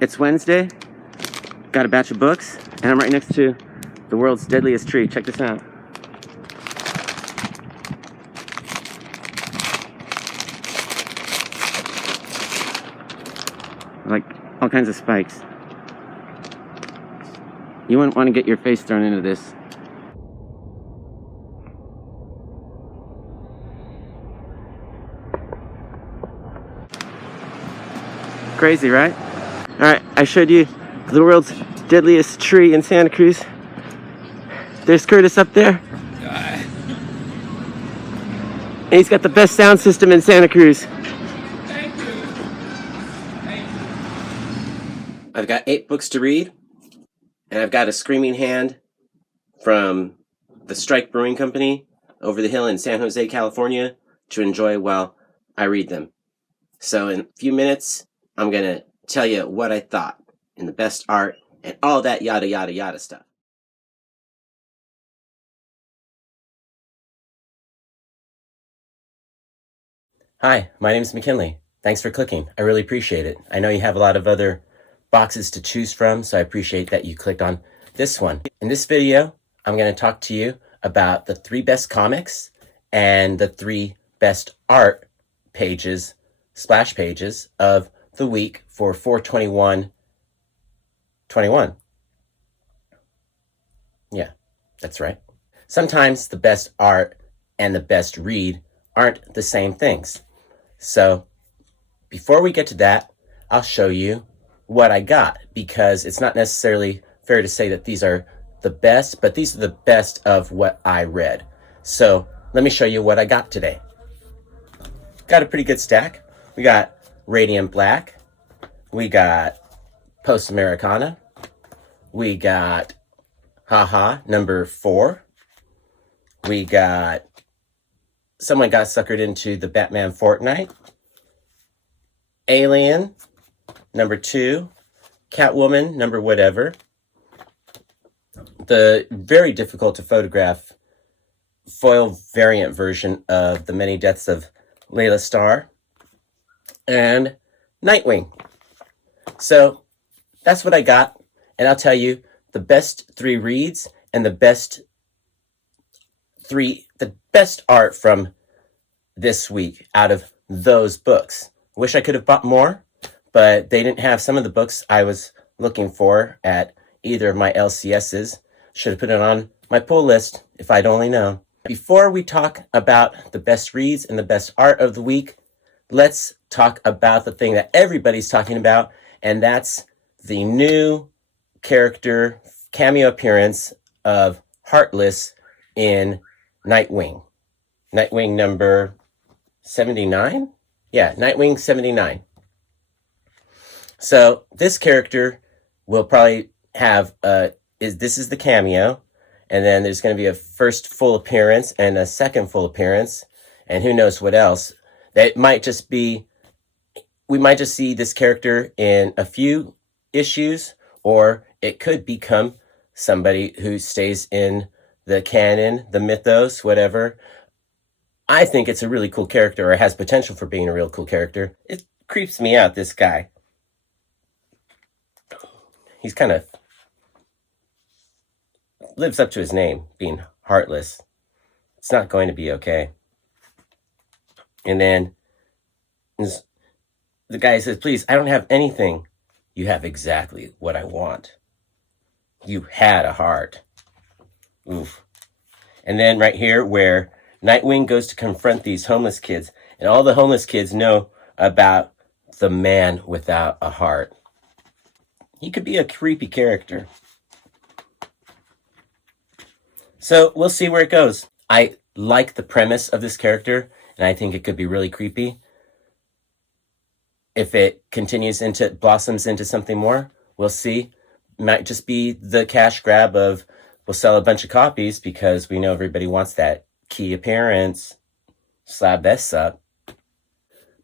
It's Wednesday, got a batch of books, and I'm right next to the world's deadliest tree. Check this out. Like all kinds of spikes. You wouldn't want to get your face thrown into this. Crazy, right? Alright, I showed you the world's deadliest tree in Santa Cruz. There's Curtis up there. And he's got the best sound system in Santa Cruz. Thank you. I've got 8 books to read, and I've got a screaming hand from the Strike Brewing Company over the hill in San Jose, California, to enjoy while I read them. So in a few minutes, I'm going to tell you what I thought in the best art and all that yada yada yada stuff. Hi, my name is McKinley. Thanks for clicking. I really appreciate it. I know you have a lot of other boxes to choose from, so I appreciate that you clicked on this one. In this video, I'm going to talk to you about the 3 best comics and the 3 best art pages, splash pages of the week for 4/21/21. Yeah, that's right. Sometimes the best art and the best read aren't the same things. So before we get to that, I'll show you what I got, because it's not necessarily fair to say that these are the best, but these are the best of what I read. So let me show you what I got today. Got a pretty good stack. We got Radiant Black. We got Post Americana. We got Haha number 4. We got Someone Got Suckered Into the Batman Fortnite. Alien number 2. Catwoman number whatever. The very difficult to photograph foil variant version of The Many Deaths of Layla Starr. And Nightwing. So that's what I got, and I'll tell you the best 3 reads and the best art from this week out of those books. Wish I could have bought more, but they didn't have some of the books I was looking for at either of my LCSs. Should have put it on my pull list if I'd only known. Before we talk about the best reads and the best art of the week, let's talk about the thing that everybody's talking about, and that's the new character cameo appearance of Heartless in Nightwing. Nightwing number 79? Yeah, Nightwing 79. So this character will probably have, this is the cameo, and then there's going to be a first full appearance and a second full appearance, and who knows what else. That might just be, we might just see this character in a few issues, or it could become somebody who stays in the canon, the mythos, whatever. I think it's a really cool character, or has potential for being a real cool character. It creeps me out, this guy. He's kind of lives up to his name, being heartless. It's not going to be okay. And then the guy says, please, I don't have anything. You have exactly what I want. You had a heart. Oof. And then right here where Nightwing goes to confront these homeless kids, and all the homeless kids know about the man without a heart. He could be a creepy character. So we'll see where it goes. I like the premise of this character, and I think it could be really creepy. If it blossoms into something more, we'll see. Might just be the cash grab of, we'll sell a bunch of copies because we know everybody wants that key appearance. Slab this up.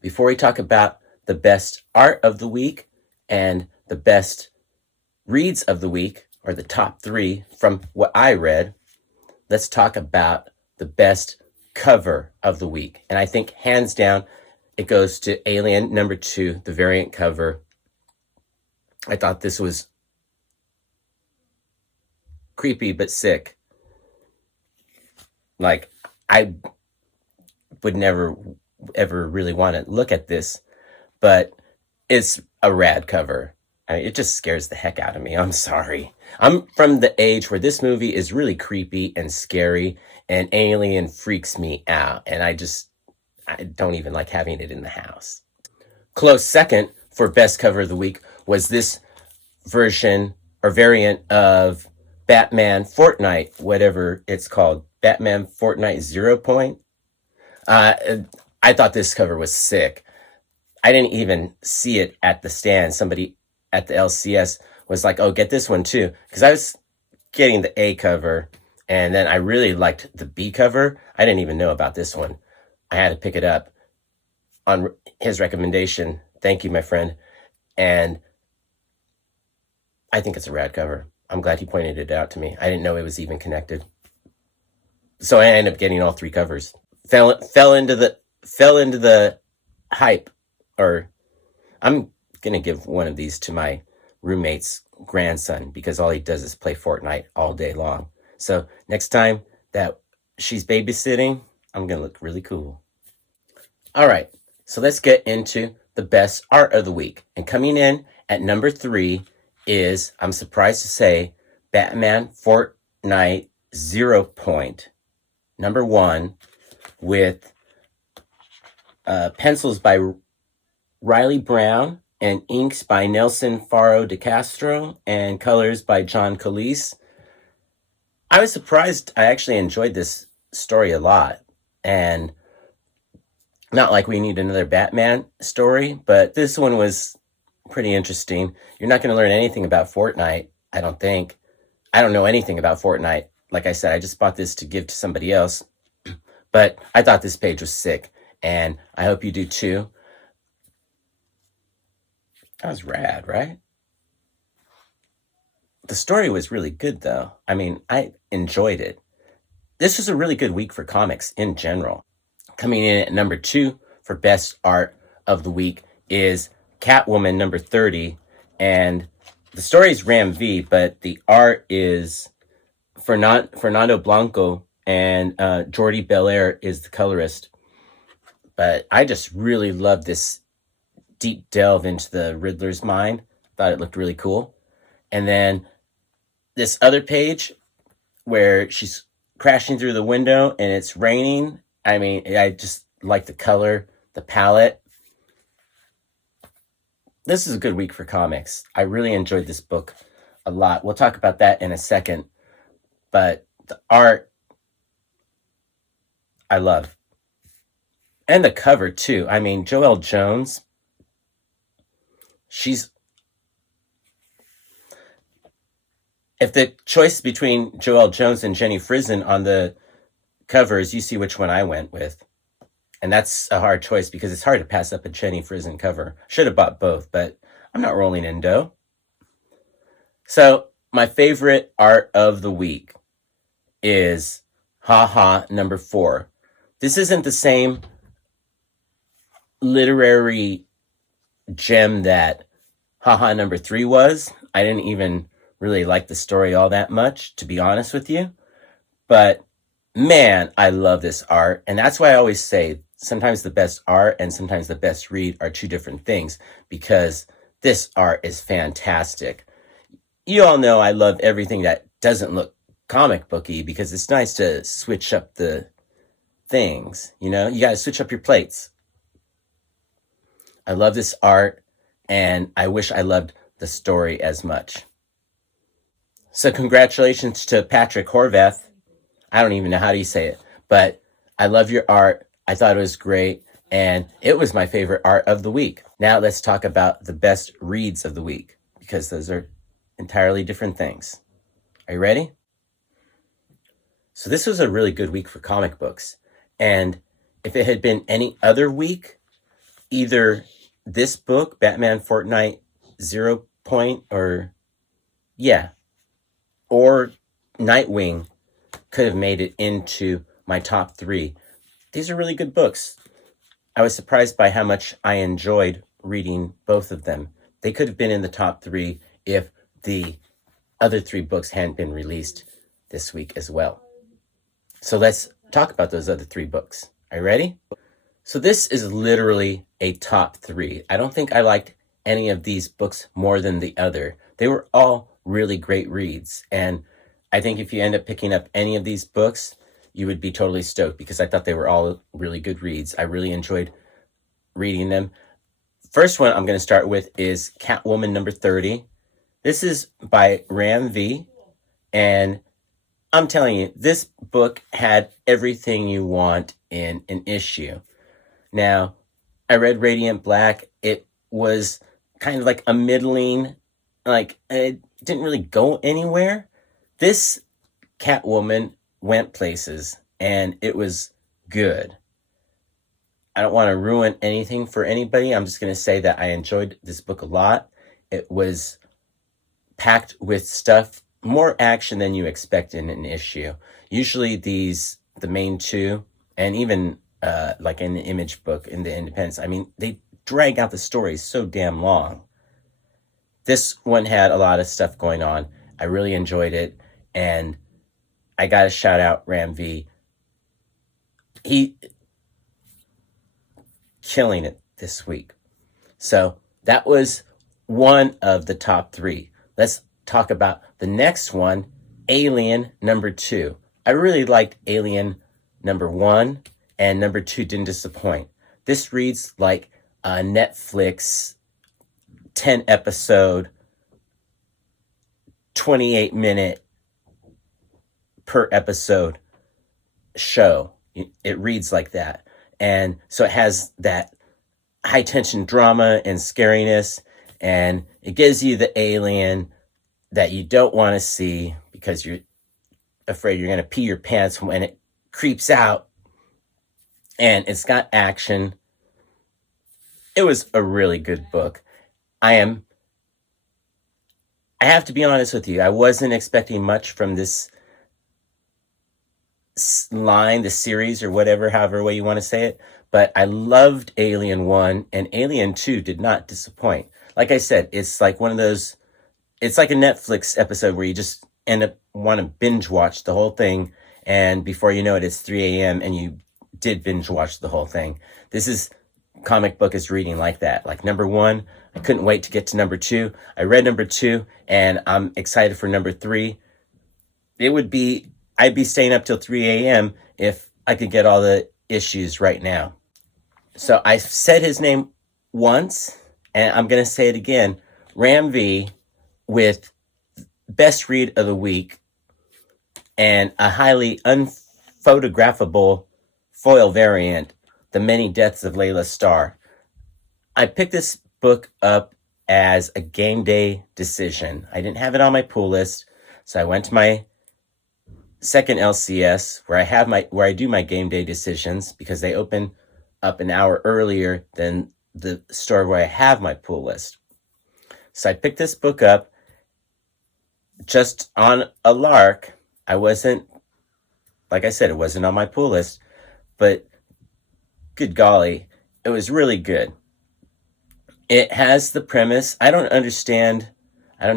Before we talk about the best art of the week and the best reads of the week, or the top 3 from what I read, let's talk about the best cover of the week. And I think hands down, it goes to Alien number 2, the variant cover. I thought this was creepy but sick. Like, I would never ever really want to look at this, but it's a rad cover. I mean, it just scares the heck out of me. I'm sorry. I'm from the age where this movie is really creepy and scary, and Alien freaks me out, and I don't even like having it in the house. Close second for best cover of the week was this version or variant of Batman Fortnite, whatever it's called, Batman Fortnite 0 Point. I thought this cover was sick. I didn't even see it at the stand. Somebody at the LCS was like, "Oh, get this one too," because I was getting the A cover, and then I really liked the B cover. I didn't even know about this one. I had to pick it up on his recommendation. Thank you, my friend. And I think it's a rad cover. I'm glad he pointed it out to me. I didn't know it was even connected. So I ended up getting all three covers. Fell into the hype, or I'm gonna give one of these to my roommate's grandson because all he does is play Fortnite all day long. So next time that she's babysitting, I'm gonna look really cool. All right, so let's get into the best art of the week. And coming in at number 3 is, I'm surprised to say, Batman Fortnite 0 Point, number 1, with pencils by Riley Brown and inks by Nelson Faro de Castro and colors by John Calise. I was surprised. I actually enjoyed this story a lot. And not like we need another Batman story, but this one was pretty interesting. You're not going to learn anything about Fortnite, I don't think. I don't know anything about Fortnite. Like I said, I just bought this to give to somebody else. But I thought this page was sick, and I hope you do too. That was rad, right? The story was really good, though. I mean, I enjoyed it. This was a really good week for comics in general. Coming in at number 2 for best art of the week is Catwoman number 30. And the story is Ram V, but the art is Fernando Blanco, and Jordi Belair is the colorist. But I just really love this deep delve into the Riddler's mind. Thought it looked really cool. And then this other page where she's crashing through the window and it's raining. I mean, I just like the color, the palette. This is a good week for comics. I really enjoyed this book a lot. We'll talk about that in a second. But the art, I love. And the cover, too. I mean, Joelle Jones, if the choice between Joelle Jones and Jenny Frison on the covers, you see which one I went with. And that's a hard choice because it's hard to pass up a Jenny Frison cover. Should have bought both, but I'm not rolling in dough. So my favorite art of the week is Haha number 4. This isn't the same literary gem that Haha number 3 was. I didn't even really like the story all that much, to be honest with you. But man, I love this art. And that's why I always say sometimes the best art and sometimes the best read are two different things, because this art is fantastic. You all know I love everything that doesn't look comic booky because it's nice to switch up the things. You know, you got to switch up your plates. I love this art, and I wish I loved the story as much. So congratulations to Patrick Horvath. I don't even know how do you say it, but I love your art. I thought it was great, and it was my favorite art of the week. Now let's talk about the best reads of the week, because those are entirely different things. Are you ready? So this was a really good week for comic books, and if it had been any other week, either this book, Batman Fortnite 0 Point, or Nightwing could have made it into my top 3. These are really good books. I was surprised by how much I enjoyed reading both of them. they could have been in the top 3 if the other 3 books hadn't been released this week as well. So let's talk about those other 3 books. Are you ready? So this is literally a top 3. I don't think I liked any of these books more than the other. They were all really great reads. And I think if you end up picking up any of these books, you would be totally stoked because I thought they were all really good reads. I really enjoyed reading them. First one I'm going to start with is Catwoman Number 30. This is by Ram V. And I'm telling you, this book had everything you want in an issue. Now, I read Radiant Black. It was kind of like a middling, like it didn't really go anywhere. This Catwoman went places, and it was good. I don't want to ruin anything for anybody. I'm just going to say that I enjoyed this book a lot. It was packed with stuff, more action than you expect in an issue. Usually the main 2, and even like in the Image book, in the Independence, I mean, they drag out the stories so damn long. This one had a lot of stuff going on. I really enjoyed it, and I got to shout out Ram V. He killing it this week. So that was one of the top 3. Let's talk about the next one, Alien Number 2. I really liked Alien Number 1, and Number 2 didn't disappoint. This reads like a Netflix 10-episode, 28-minute per episode show. It reads like that. And so it has that high-tension drama and scariness, and it gives you the alien that you don't want to see because you're afraid you're going to pee your pants when it creeps out. And it's got action. It was a really good book. I have to be honest with you. I wasn't expecting much from this line, the series, or whatever, however way you want to say it. But I loved Alien 1, and Alien 2 did not disappoint. Like I said, it's like one of those, it's like a Netflix episode where you just end up want to binge watch the whole thing, and before you know it, it's 3 a.m. and you did binge watch the whole thing. This is comic book is reading like that. Like Number 1, I couldn't wait to get to Number 2. I read Number 2, and I'm excited for Number 3. I'd be staying up till 3 a.m. if I could get all the issues right now. So I said his name once, and I'm going to say it again. Ram V with best read of the week and a highly unphotographable foil variant, The Many Deaths of Layla Starr. I picked this book up as a game day decision. I didn't have it on my pull list, so I went to my second LCS where I do my game day decisions because they open up an hour earlier than the store where I have my pull list. So I picked this book up just on a lark. I wasn't, like I said, it wasn't on my pull list, but good golly, it was really good. It has the premise. I don't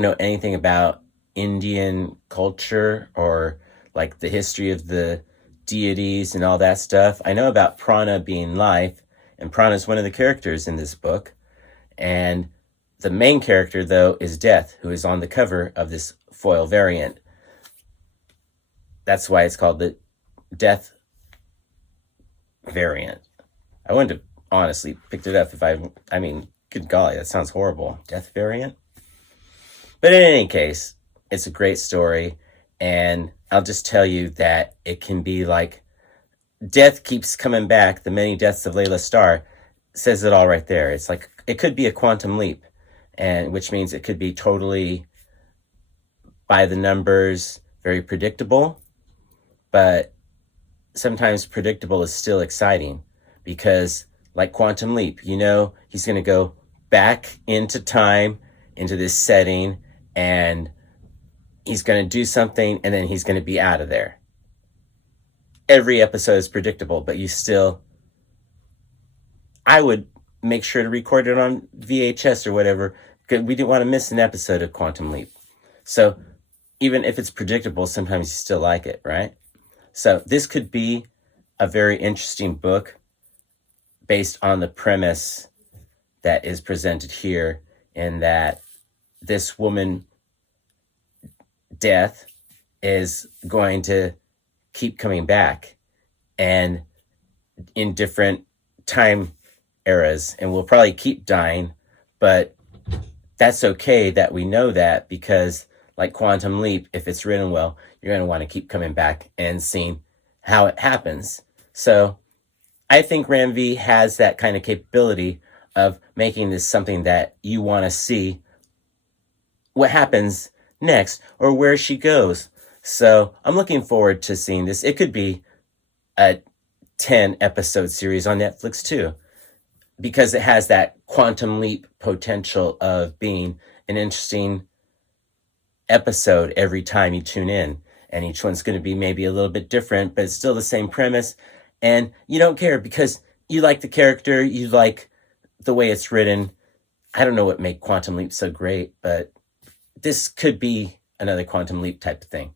know anything about Indian culture or like the history of the deities and all that stuff. I know about Prana being life, and Prana is one of the characters in this book. And the main character, though, is Death, who is on the cover of this foil variant. That's why it's called the Death variant. I wouldn't have honestly picked it up if I mean, good golly, that sounds horrible. Death variant? But in any case, it's a great story. And I'll just tell you that it can be like, Death keeps coming back. The Many Deaths of Layla Starr says it all right there. It's like, it could be a quantum leap, and which means it could be totally by the numbers, very predictable. But sometimes predictable is still exciting because, like Quantum Leap, he's going to go back into time, into this setting, and he's going to do something, and then he's going to be out of there. Every episode is predictable, but I would make sure to record it on VHS or whatever, because we didn't want to miss an episode of Quantum Leap. So even if it's predictable, sometimes you still like it, right? So this could be a very interesting book based on the premise that is presented here, in that this woman, Death, is going to keep coming back, and in different time eras, and we'll probably keep dying, but that's okay that we know that, because like Quantum Leap, if it's written well, you're going to want to keep coming back and seeing how it happens. So I think Ram V has that kind of capability of making this something that you want to see what happens next or where she goes. So I'm looking forward to seeing this. It could be a 10 episode series on Netflix too, because it has that Quantum Leap potential of being an interesting episode every time you tune in. And each one's going to be maybe a little bit different, but it's still the same premise. And you don't care because you like the character, you like the way it's written. I don't know what made Quantum Leap so great, but this could be another Quantum Leap type of thing.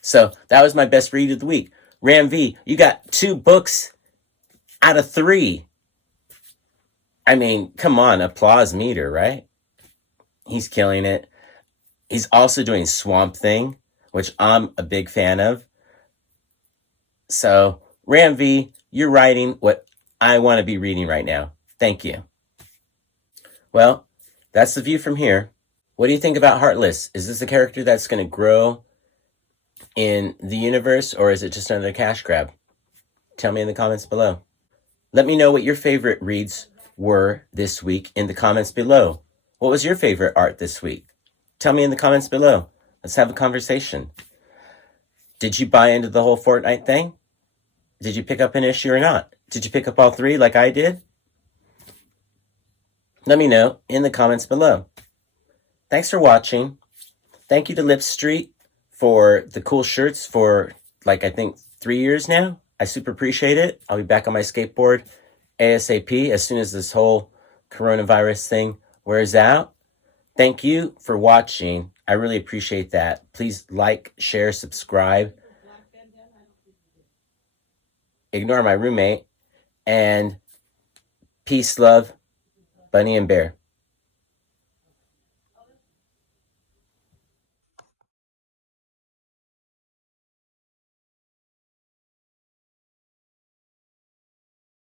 So that was my best read of the week. Ram V, you got 2 books out of 3. I mean, come on, applause meter, right? He's killing it. He's also doing Swamp Thing, which I'm a big fan of. So, Ram V, you're writing what I want to be reading right now. Thank you. Well, that's the view from here. What do you think about Heartless? Is this a character that's going to grow in the universe, or is it just another cash grab? Tell me in the comments below. Let me know what your favorite reads were this week in the comments below. What was your favorite art this week? Tell me in the comments below. Let's have a conversation. Did you buy into the whole Fortnite thing? Did you pick up an issue or not? Did you pick up all 3 like I did? Let me know in the comments below. Thanks for watching. Thank you to Lip Street for the cool shirts for, like, I think 3 years now. I super appreciate it. I'll be back on my skateboard ASAP as soon as this whole coronavirus thing wears out. Thank you for watching. I really appreciate that. Please like, share, subscribe. Ignore my roommate. And peace, love, Bunny and Bear.